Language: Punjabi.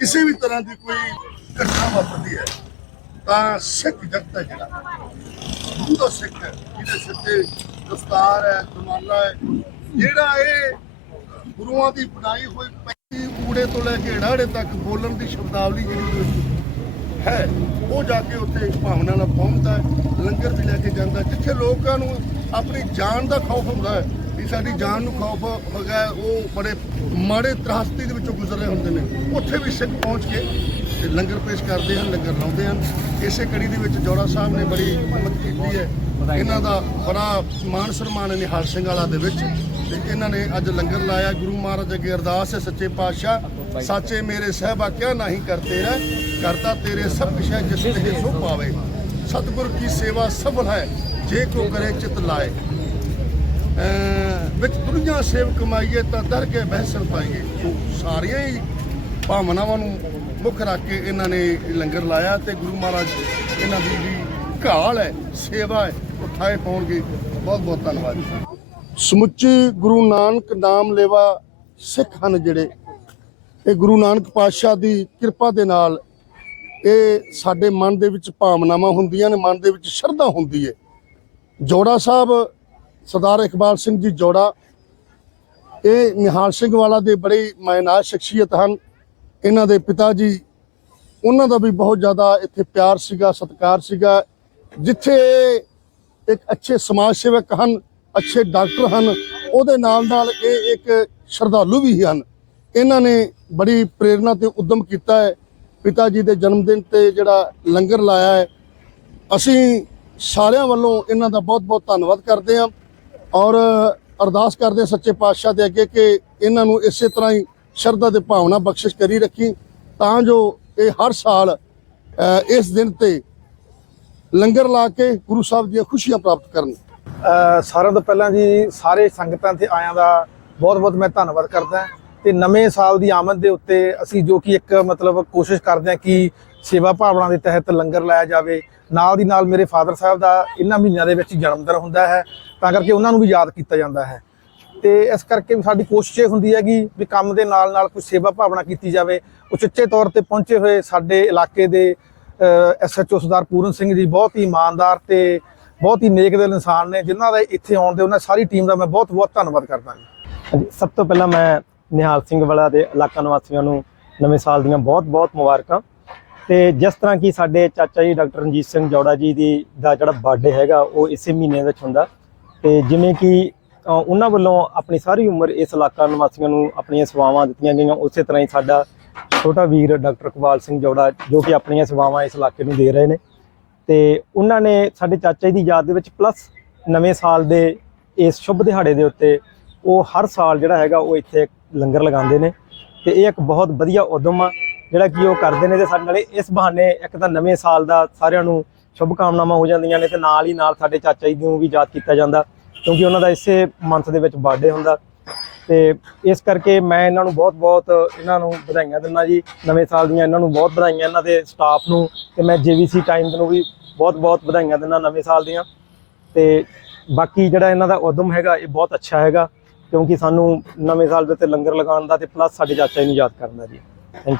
ਕਿਸੇ ਵੀ ਤਰ੍ਹਾਂ ਦੀ ਕੋਈ ਘਟਨਾ ਵਾਪਰਦੀ ਹੈ, ਤਾਂ ਸਿੱਖ ਜਗਤ ਹੈ ਜਿਹੜਾ। ਉਹਦਾ ਸਿੱਖ ਹੈ, ਜਿਹਦੇ ਸਿਰ ਤੇ ਦਸਤਾਰ ਹੈ ਦਮਾਲਾ ਹੈ, ਜਿਹੜਾ ਇਹ ਗੁਰੂਆਂ ਦੀ ਬਣਾਈ ਹੋਈ ਪੈਂਤੀ ਊੜੇ ਤੋਂ ਲੈ ਕੇ ੜਾੜੇ ਤੱਕ ਬੋਲਣ ਦੀ ਸ਼ਬਦਾਵਲੀ ਜਿਹੜੀ ਹੈ, ਉਹ ਜਾ ਕੇ ਉੱਥੇ ਭਾਵਨਾ ਨਾਲ ਪਹੁੰਚਦਾ ਲੰਗਰ ਵੀ ਲੈ ਕੇ ਜਾਂਦਾ ਜਿੱਥੇ ਲੋਕਾਂ ਨੂੰ ਆਪਣੀ ਜਾਨ ਦਾ ਖੌਫ ਹੁੰਦਾ ਹੈ ਸਾਡੀ ਜਾਨ ਨੂੰ ਖੌਫ ਹੈਗਾ ਹੈ, ਉਹ ਬੜੇ ਮਾੜੇ ਤਰਾਸਤੀ ਦੇ ਵਿੱਚੋਂ ਗੁਜ਼ਰ ਰਹੇ ਹੁੰਦੇ ਨੇ। ਉੱਥੇ ਵੀ ਸਿੱਖ ਪਹੁੰਚ ਕੇ ਤੇ ਲੰਗਰ ਪੇਸ਼ ਕਰਦੇ ਹਨ ਲੰਗਰ ਲਾਉਂਦੇ ਹਨ। ਇਸੇ ਕੜੀ ਦੇ ਵਿੱਚ ਜੋੜਾ ਸਾਹਿਬ ਨੇ ਬੜੀ ਹਿੰਮਤ ਕੀਤੀ ਹੈ। ਇਹਨਾਂ ਦਾ ਬੜਾ ਮਾਣ ਸਨਮਾਨ ਹੈ ਨਿਹਾਲ ਸਿੰਘ ਵਾਲਾ ਦੇ ਵਿੱਚ। ਤੇ ਇਹਨਾਂ ਨੇ ਅੱਜ ਲੰਗਰ ਲਾਇਆ। ਗੁਰੂ ਮਹਾਰਾਜ ਅੱਗੇ ਅਰਦਾਸ ਹੈ ਸੱਚੇ ਪਾਤਸ਼ਾਹ ਸਾਚੇ ਮੇਰੇ ਸਹਿਬਾ ਕਿਆ ਨਹੀਂ ਕਰਤੇ ਰਹਿ ਕਰਤਾ ਤੇਰੇ ਸਭ ਕੁਛ ਹੈ ਜਿਸ ਤੇ ਸੋ ਪਾਵੇ। ਸਤਿਗੁਰ ਕੀ ਸੇਵਾ ਸਫਲ ਹੈ ਜੇ ਕੋ ਕਰੇ ਚਿਤ ਲਾਏ। ਵਿੱਚ ਦੁਨੀਆ ਸੇਵ ਕਮਾਈਏ ਤਾਂ ਦਰ ਕੇ ਬਹਿਸਨ ਪਾਈਏ। ਸੋ ਸਾਰੀਆਂ ਹੀ ਭਾਵਨਾਵਾਂ ਨੂੰ ਮੁੱਖ ਰੱਖ ਕੇ ਇਹਨਾਂ ਨੇ ਲੰਗਰ ਲਾਇਆ ਤੇ ਗੁਰੂ ਮਹਾਰਾਜ ਇਹਨਾਂ ਦੀ ਵੀ ਘਾਲ ਹੈ, ਸੇਵਾ ਹੈ, ਉਠਾਏ ਪਾਉਣਗੇ ਬਹੁਤ ਬਹੁਤ ਧੰਨਵਾਦ। ਸਮੁੱਚੀ ਗੁਰੂ ਨਾਨਕ ਨਾਮ ਲੇਵਾ ਸਿੱਖ ਹਨ ਜਿਹੜੇ। ਇਹ ਗੁਰੂ ਨਾਨਕ ਪਾਤਸ਼ਾਹ ਦੀ ਕਿਰਪਾ ਦੇ ਨਾਲ ਇਹ ਸਾਡੇ ਮਨ ਦੇ ਵਿੱਚ ਭਾਵਨਾਵਾਂ ਹੁੰਦੀਆਂ ਨੇ, ਮਨ ਦੇ ਵਿੱਚ ਸ਼ਰਧਾ ਹੁੰਦੀ ਹੈ। ਜੋੜਾ ਸਾਹਿਬ ਸਰਦਾਰ ਇਕਬਾਲ ਸਿੰਘ ਜੀ ਜੋੜਾ। ਇਹ ਨਿਹਾਲ ਸਿੰਘ ਵਾਲਾ ਦੇ ਬੜੇ ਮਾਇਨਾਸ਼ ਸ਼ਖਸੀਅਤ ਹਨ। ਇਹਨਾਂ ਦੇ ਪਿਤਾ ਜੀ, ਉਹਨਾਂ ਦਾ ਵੀ ਬਹੁਤ ਜ਼ਿਆਦਾ ਇੱਥੇ ਪਿਆਰ ਸੀਗਾ, ਸਤਿਕਾਰ ਸੀਗਾ, ਜਿੱਥੇ ਇਹ ਇੱਕ ਅੱਛੇ ਸਮਾਜ ਸੇਵਕ ਹਨ, ਅੱਛੇ ਡਾਕਟਰ ਹਨ, ਉਹਦੇ ਨਾਲ ਨਾਲ ਇਹ ਇੱਕ ਸ਼ਰਧਾਲੂ ਵੀ ਹਨ। ਇਹਨਾਂ ਨੇ ਬੜੀ ਪ੍ਰੇਰਣਾ ਤੇ ਉਦਮ ਕੀਤਾ ਹੈ। ਪਿਤਾ ਜੀ ਦੇ ਜਨਮ ਦਿਨ ਤੇ ਜਿਹੜਾ ਲੰਗਰ ਲਾਇਆ ਹੈ, ਅਸੀਂ ਸਾਰਿਆਂ ਵੱਲੋਂ ਇਹਨਾਂ ਦਾ ਬਹੁਤ-ਬਹੁਤ ਧੰਨਵਾਦ ਕਰਦੇ ਹਾਂ। ਔਰ ਅਰਦਾਸ ਕਰਦੇ ਹਾਂ ਸੱਚੇ ਪਾਤਸ਼ਾਹ ਦੇ ਅੱਗੇ ਕਿ ਇਹਨਾਂ ਨੂੰ ਇਸੇ ਤਰ੍ਹਾਂ ਹੀ ਸ਼ਰਧਾ ਤੇ ਭਾਵਨਾ ਬਖਸ਼ਿਸ਼ ਕਰੀ ਰੱਖੀ, ਤਾਂ ਜੋ ਇਹ ਹਰ ਸਾਲ ਇਸ ਦਿਨ ਤੇ ਲੰਗਰ ਲਾ ਕੇ ਗੁਰੂ ਸਾਹਿਬ ਦੀਆਂ ਖੁਸ਼ੀਆਂ ਪ੍ਰਾਪਤ ਕਰਨ। ਸਾਰਿਆਂ ਤੋਂ ਪਹਿਲਾਂ ਜੀ ਸਾਰੇ ਸੰਗਤਾਂ ਤੇ ਆਇਆਂ ਦਾ ਬਹੁਤ-ਬਹੁਤ ਮੈਂ ਧੰਨਵਾਦ ਕਰਦਾ ਤੇ ਨਵੇਂ ਸਾਲ ਦੀ ਆਮਦ ਦੇ ਉੱਤੇ ਅਸੀਂ ਜੋ ਕਿ ਇੱਕ ਮਤਲਬ ਕੋਸ਼ਿਸ਼ ਕਰਦੇ ਹਾਂ ਕਿ ਸੇਵਾ ਭਾਵਨਾ ਦੇ ਤਹਿਤ ਲੰਗਰ ਲਾਇਆ ਜਾਵੇ। ਨਾਲ ਦੀ ਨਾਲ ਮੇਰੇ ਫਾਦਰ ਸਾਹਿਬ ਦਾ ਇਹਨਾਂ ਮਹੀਨਿਆਂ ਦੇ ਵਿੱਚ ਜਨਮ ਦਿਨ ਹੁੰਦਾ ਹੈ, ਤਾਂ ਕਰਕੇ ਉਹਨਾਂ ਨੂੰ ਵੀ ਯਾਦ ਕੀਤਾ ਜਾਂਦਾ ਹੈ। ਤੇ ਇਸ ਕਰਕੇ ਸਾਡੀ ਕੋਸ਼ਿਸ਼ ਇਹ ਹੁੰਦੀ ਹੈਗੀ ਵੀ ਕੰਮ ਦੇ ਨਾਲ ਨਾਲ ਕੁਝ ਸੇਵਾ ਭਾਵਨਾ ਕੀਤੀ ਜਾਵੇ। ਉਚਿੱਚੇ ਤੌਰ ਤੇ ਪਹੁੰਚੇ ਹੋਏ ਸਾਡੇ ਇਲਾਕੇ ਦੇ ਐਸਐਚਓ ਸਰਦਾਰ ਪੂਰਨ ਸਿੰਘ ਜੀ ਬਹੁਤ ਹੀ ਇਮਾਨਦਾਰ ਤੇ ਬਹੁਤ ਹੀ ਨੇਕ ਦਿਲ ਇਨਸਾਨ ਨੇ, ਜਿਨ੍ਹਾਂ ਦਾ ਇੱਥੇ ਆਉਣ ਦੇ ਉਹਨਾਂ ਸਾਰੀ ਟੀਮ ਦਾ ਮੈਂ ਬਹੁਤ ਬਹੁਤ ਧੰਨਵਾਦ ਕਰਦਾ ਜੀ ਹਾਂਜੀ, ਸਭ ਤੋਂ ਪਹਿਲਾਂ ਮੈਂ ਨਿਹਾਲ ਸਿੰਘ ਵਾਲਾ ਦੇ ਇਲਾਕਾ ਨਿਵਾਸੀਆਂ ਨੂੰ ਨਵੇਂ ਸਾਲ ਦੀਆਂ ਬਹੁਤ-ਬਹੁਤ ਮੁਬਾਰਕਾਂ। ਤੇ ਜਿਸ ਤਰ੍ਹਾਂ ਕਿ ਸਾਡੇ ਚਾਚਾ ਜੀ ਡਾਕਟਰ ਰਣਜੀਤ ਸਿੰਘ ਜੌੜਾ ਜੀ ਦੀ ਦਾ ਜਿਹੜਾ ਬਰਥਡੇ ਹੈਗਾ, ਉਹ ਇਸੇ ਮਹੀਨੇ ਵਿੱਚ ਹੁੰਦਾ। ਤੇ ਜਿਵੇਂ ਕਿ ਉਹਨਾਂ ਵੱਲੋਂ ਆਪਣੀ ਸਾਰੀ ਉਮਰ ਇਸ ਇਲਾਕਾ ਨਿਵਾਸੀਆਂ ਨੂੰ ਆਪਣੀਆਂ ਸੇਵਾਵਾਂ ਦਿੱਤੀਆਂ ਗਈਆਂ। ਉਸੇ ਤਰ੍ਹਾਂ ਹੀ ਸਾਡਾ ਛੋਟਾ ਵੀਰ ਡਾਕਟਰ ਕਵਾਲ ਸਿੰਘ ਜੌੜਾ, ਜੋ ਕਿ ਆਪਣੀਆਂ ਸੇਵਾਵਾਂ ਇਸ ਇਲਾਕੇ ਨੂੰ ਦੇ ਰਹੇ ਨੇ। ਤੇ ਉਹਨਾਂ ਨੇ ਸਾਡੇ ਚਾਚਾ ਜੀ ਦੀ ਯਾਦ ਦੇ ਵਿੱਚ ਪਲੱਸ ਨਵੇਂ ਸਾਲ ਦੇ ਇਸ ਸ਼ੁਭ ਦਿਹਾੜੇ ਦੇ ਉੱਤੇ ਉਹ ਹਰ ਸਾਲ ਜਿਹੜਾ ਹੈਗਾ, ਉਹ ਇੱਥੇ ਲੰਗਰ ਲਗਾਉਂਦੇ ਨੇ। ਤੇ ਇਹ ਇੱਕ ਬਹੁਤ ਵਧੀਆ ਉਦਮ ਆ। ਜਿਹੜਾ ਕਿ ਉਹ ਕਰਦੇ ਨੇ ਤੇ ਸਾਡੇ ਨਾਲੇ ਇਸ ਬਹਾਨੇ ਇੱਕ ਤਾਂ ਨਵੇਂ ਸਾਲ ਦਾ ਸਾਰਿਆਂ ਨੂੰ ਸ਼ੁਭ ਕਾਮਨਾਵਾਂ ਹੋ ਜਾਂਦੀਆਂ ਨੇ ਤੇ ਨਾਲ ਹੀ ਨਾਲ ਸਾਡੇ ਚਾਚਾ ਜੀ ਨੂੰ ਵੀ ਯਾਦ ਕੀਤਾ ਜਾਂਦਾ, ਕਿਉਂਕਿ ਉਹਨਾਂ ਦਾ ਇਸੇ ਮੰਥ ਦੇ ਵਿੱਚ ਬਰਥਡੇ ਹੁੰਦਾ। ਤੇ ਇਸ ਕਰਕੇ ਮੈਂ ਇਹਨਾਂ ਨੂੰ ਬਹੁਤ-ਬਹੁਤ ਇਹਨਾਂ ਨੂੰ ਵਧਾਈਆਂ ਦਿੰਦਾ ਜੀ, ਨਵੇਂ ਸਾਲ ਦੀਆਂ ਇਹਨਾਂ ਨੂੰ ਬਹੁਤ ਵਧਾਈਆਂ ਇਹਨਾਂ ਦੇ ਸਟਾਫ ਨੂੰ ਤੇ ਮੈਂ ਜੀਵੀਸੀ ਟਾਈਮ ਨੂੰ ਵੀ ਬਹੁਤ-ਬਹੁਤ ਵਧਾਈਆਂ ਦਿੰਦਾ ਨਵੇਂ ਸਾਲ ਦੀਆਂ। ਤੇ ਬਾਕੀ ਜਿਹੜਾ ਇਹਨਾਂ ਦਾ ਉਦਮ ਹੈਗਾ, ਇਹ ਬਹੁਤ ਅੱਛਾ ਹੈਗਾ, ਕਿਉਂਕਿ ਸਾਨੂੰ ਨਵੇਂ ਸਾਲ ਦੇ ਉੱਤੇ ਲੰਗਰ ਲਗਾਉਣ ਦਾ ਤੇ ਪਲੱਸ ਸਾਡੇ ਚਾਚਾ ਜੀ ਨੂੰ ਯਾਦ ਕਰਨ ਦਾ ਜੀ। ਥੈਂਕ